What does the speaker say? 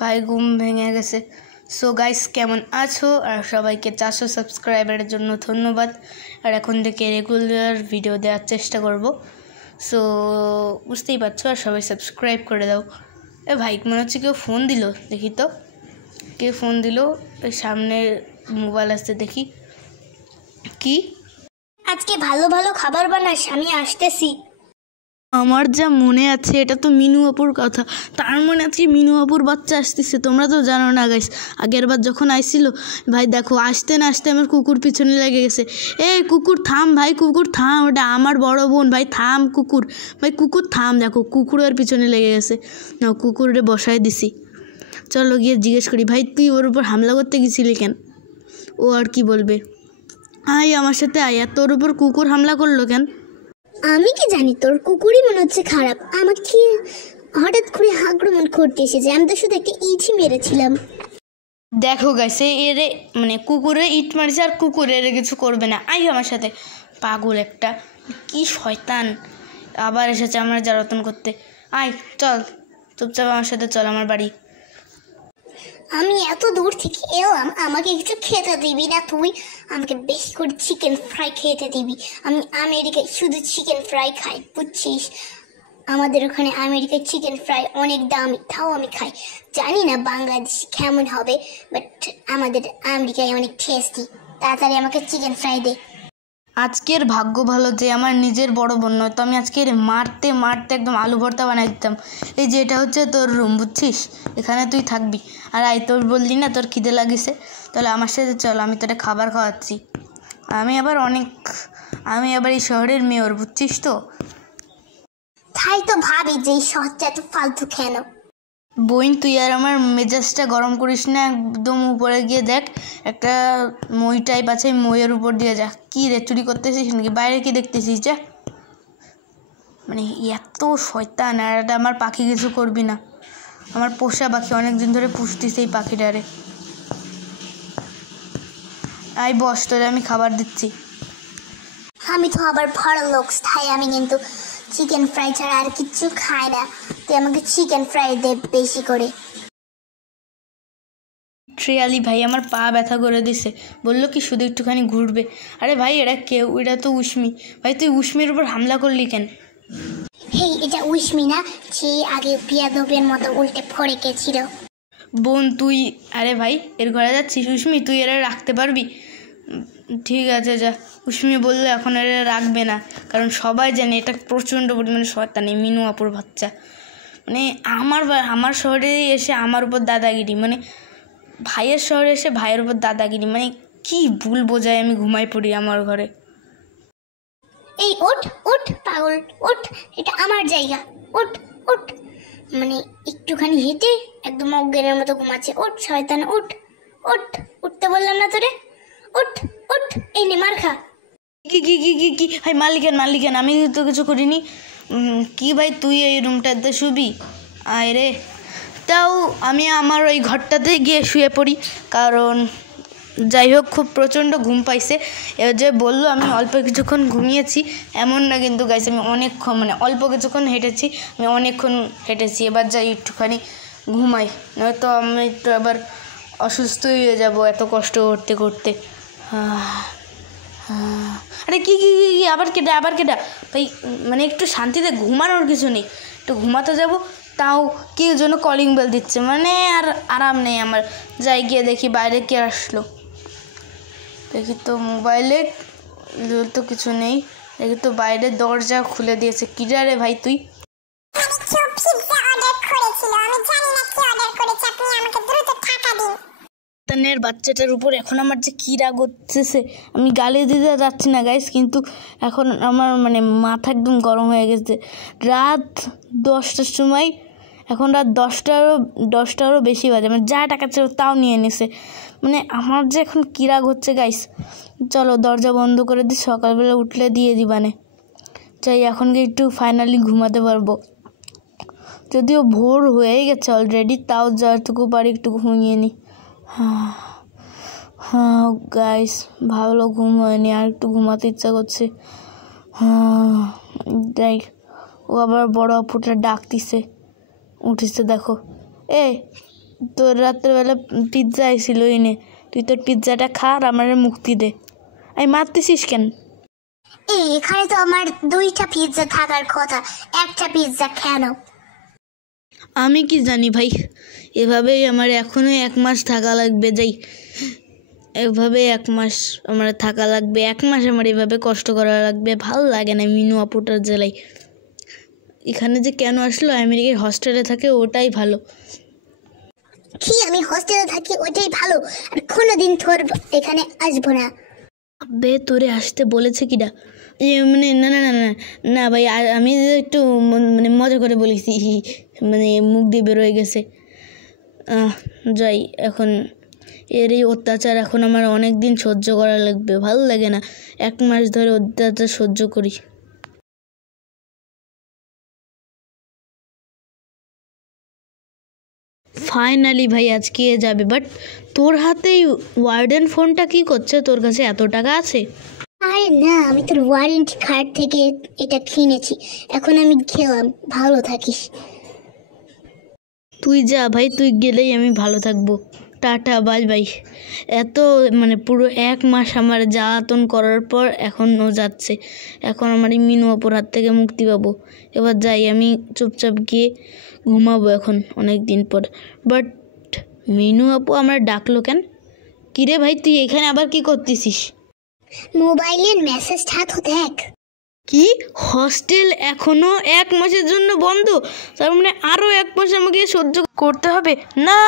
ভাই ঘুম ভেঙে গেছে। সো গাইস, কেমন আছো? আর সবাইকে 400 সাবস্ক্রাইবারের জন্য ধন্যবাদ। আর এখন থেকে রেগুলার ভিডিও দেওয়ার চেষ্টা করব। সো বুঝতেই পারছো, আর সবাই সাবস্ক্রাইব করে দাও। ভাই মনে হচ্ছে কেউ ফোন দিল, দেখি তো কে ফোন দিল। সামনে মোবাইল আসতে দেখি। কি আজকে ভালো ভালো খাবার বানাস, আমি আসতেছি। আমার যা মনে আছে এটা তো মিনু আপুর কথা। তার মনে আজকে মিনু আপুর বাচ্চা আসতেছে। তোমরা তো জানো না গাইস, আগের বার যখন আইছিল ভাই দেখো, আসতে না আসতে আমার কুকুর পিছনে লেগে গেছে। এই কুকুর থাম ভাই, কুকুর থাম, ওটা আমার বড় বোন। ভাই থাম কুকুর, ভাই কুকুর থাম। দেখো কুকুরের পিছনে লেগে গেছে। না, কুকুরে বসায় দিছি। চলো গিয়ে জিজ্ঞেস করি, ভাই তুই ওর উপর হামলা করতে গেছিলি কেন? ও আর কি বলবে। আয় আমার সাথে আয়। আর তোর উপর কুকুর হামলা করলো কেন? আমি কি জানি, তোর কুকুরই মনে হচ্ছে খারাপ। আমাকে হঠাৎ করে আক্রমণ করতে এসেছে, আমি তো শুধু একটা ইটই মেরেছিলাম। দেখো গাইছে, এরে মানে কুকুরে ইট মারছে, আর কুকুরের কিছু করবে না। আই আমার সাথে। পাগল একটা, কি শয়তান, আবার এসেছে আমার জ্বালাতন করতে। আয় চল, চুপচাপ আমার সাথে চল আমার বাড়ি। আমি এত দূর থেকে এলাম, আমাকে কিছু খেতে দিবি না তুই? আমাকে বেশি করে চিকেন ফ্রাই খেতে দিবি। আমি আমেরিকায় শুধু চিকেন ফ্রাই খাই, বুঝছিস? আমাদের ওখানে আমেরিকায় চিকেন ফ্রাই অনেক দামি, তাও আমি খাই। জানি না বাংলাদেশ কেমন হবে, বাট আমাদের আমেরিকায় অনেক টেস্টি। তাড়াতাড়ি আমাকে চিকেন ফ্রাই দে। আজকের ভাগ্য ভালো যে আমার নিজের বড় বোন নয়, তো আমি আজকে মারতে মারতে একদম আলু ভর্তা বানাই দিতাম। এই যে এটা হচ্ছে তোর রুম, বুঝছিস? এখানে তুই থাকবি। আর আই, তোর বললি না তোর খিদে লাগিছে, তাহলে আমার সাথে চল, আমি তোরে খাবার খাওয়াচ্ছি। আমি আবার এই শহরের মেয়র, বুঝছিস তো? তাই তো ভাবি যে এই শহরটা এত ফালতু কেন। বোন, তুই আর আমার মেজাজটা গরম করিস না। একদম উপরে গিয়ে দেখ, একটা মই টাইপ আছে, মইয়ের উপর দিয়ে যা। কি রে, চুরি করতেছিস নাকি? বাইরে কি দেখতেছিস? যা। মানে এত শয়তান। আর এটা আমার পাখি কিছু করবি না, আমার পোষা পাখি, অনেকদিন ধরে পুষতিস এই পাখিটারে। আই বস, তোরে আমি খাবার দিচ্ছি। আমি তো আবার বড় লোক, তাই আমি কিন্তু চিকেন ফ্রাই ছাড়া আর কিচ্ছু খাই না। তুই আমাকে চিকেন ফ্রাই দে বেশি করে। ট্রিয়ালি ভাই আমার পা ব্যথা করে দিছে, বললো কি শুধু একটুখানি ঘুরবে। আরে ভাই এরা কেউ, এটা তো উষ্মি। ভাই তুই উষ্মির উপর হামলা করলি কেন? হেই, এটা উষ্মি না, যে আগে বিয়াদবের মতো উল্টে পড়ে গেছিল। বোন তুই, আরে ভাই এর ঘরে যাচ্ছিস? উষ্মি তুই এরা রাখতে পারবি? ঠিক আছে যা। উষ্মি বললে এখন এরা রাখবে না, কারণ সবাই জানে এটা প্রচণ্ড পরিমাণে শয়তানি, মিনু আপুর বাচ্চা। মানে আমার শহরে এসে আমার উপর দাদাগিরি, মানে ভাইয়ের শহরে এসে ভাইয়ের উপর দাদাগিরি, মানে কি ভুল বোঝায়। আমি ঘুমাই পড়ি আমার ঘরে। এই ওঠ ওঠ পাগল, ওঠ, এটা আমার জায়গা। ওঠ ওঠ, মানে একটুখানি হেঁটে একদম অজ্ঞানের মতো ঘুমাচ্ছে। ওঠ শয়তান, ওঠ ওঠ, উঠতে বললাম না তোরে? ওঠ ওঠ, এই নে মার খা। কি কি কি কি কি ভাই, মালিকান, আমি তো কিছু করিনি। কি ভাই তুই এই রুমটাতে শুবি? আয় রে। তাও আমি আমার ওই ঘরটাতে গিয়ে শুয়ে পড়ি, কারণ যাই হোক খুব প্রচণ্ড ঘুম পাইছে। এবার যে বললো আমি অল্প কিছুক্ষণ ঘুমিয়েছি, এমন না কিন্তু গাইছে, আমি অনেকক্ষণ, মানে অল্প কিছুক্ষণ হেঁটেছি, আমি অনেকক্ষণ হেঁটেছি। এবার যাই একটুখানি ঘুমাই, নয়তো আমি তো আবার অসুস্থ হয়ে যাব এত কষ্ট করতে করতে। আরে কি কি কি কি আবার কেটা ভাই, মানে একটু শান্তিতে ঘুমানোর কিছু নেই। একটু ঘুমাতে যাব, তাও কি জন্য কলিং বেল দিচ্ছে, মানে আর আরাম নেই আমার। যাই গিয়ে দেখি বাইরে কে আসলো। দেখি তো মোবাইলে তো কিছু নেই। দেখি তো বাইরে দরজা খুলে দিয়েছে। কি রে ভাই তুই? তানের বাচ্চাটার উপর এখন আমার যে কী রাগ হচ্ছে, আমি গালি দিতে যাচ্ছি না গাইস, কিন্তু এখন আমার মানে মাথা একদম গরম হয়ে গেছে। রাত 10টার সময়, এখন রাত 10টারও বেশি বাজে, মানে যা টাকা ছিল তাও নিয়ে নিছে। মানে আমার যে এখন কী রাগ হচ্ছে গাইস। চলো দরজা বন্ধ করে দিই, সকালবেলা উঠলে দিয়ে দিবানে। চাই এখন গিয়ে একটু ফাইনালি ঘুমাতে পারবো, যদিও ভোর হয়েই গেছে অলরেডি, তাও যতটুকু পারি একটু ঘুমিয়ে নিই। হ্যাঁ গাইস, ভালো ঘুম হয়নি, আর একটু ঘুমাতে ইচ্ছা করছে। দেখ ও আবার বড় আপুটা ডাকতিছে। উঠেছে দেখো। তোর রাত্রেবেলা পিৎজা আইছিল এনে, তুই তোর পিৎজাটা খা আর আমার মুক্তি দে। আমি মারতেছিস কেন? এখানে তো আমার 2টা পিৎজা থাকার কথা, একটা পিৎজা কেন? আমি কি জানি ভাই, এভাবেই আমার এখনো 1 মাস থাকা লাগবে। যাই, এভাবে 1 মাস আমার থাকা লাগবে, 1 মাস আমার এভাবে কষ্ট করা লাগবে। ভালো লাগে না মিনু আপুটার জেলায়। এখানে যে কেন আসলো, আমেরিকার হস্টেলে থাকে ওটাই ভালো। কি আমি হস্টেলে থাকি ওইটাই ভালো? আর কোনোদিন তোর এখানে আসবো না। বে তোরে আসতে বলেছে কিনা? মানে না না না না না ভাই, আমি একটু মানে মজা করে বলেছি, মানে মুখ দিয়ে বেরোয় গেছে। যাই, এখন এর এই অত্যাচার এখন আমার অনেক দিন সহ্য করা লাগবে। ভালো লাগে না, 1 মাস ধরে অত্যাচার সহ্য করি। ফাইনালি ভাই আজকে যাবে। বাট তোর হাতে ওয়ার্ডেন ফোনটা কি করছে? তোর কাছে এত টাকা আছে? আরে না, আমি তোর ওয়ারেন্টি কার্ড থেকে এটা কিনেছি, এখন আমি গেলাম, ভালো থাকিস। তুই যা ভাই, তুই গেলেই আমি ভালো থাকবো। Tata, bye bye. এত মানে পুরো 1 মাস আমার জ্বালাতন করার পর এখন ও যাচ্ছে। এখন আমার এই মিনু আপুর হাত থেকে মুক্তি পাবো। এবার যাই, আমি চুপচাপ গিয়ে ঘুমাবো এখন অনেক দিন পর। বাট মিনু আপু আমার ডাকলো কেন? কিরে ভাই, তুই এখানে আবার কি করতেছিস? মোবাইলের মেসেজটা তো দেখ। কি, হস্টেল এখনো 1 মাসের জন্য বন্ধ? তার মানে আরো 1 মাস আমাকে সহ্য করতে হবে? না।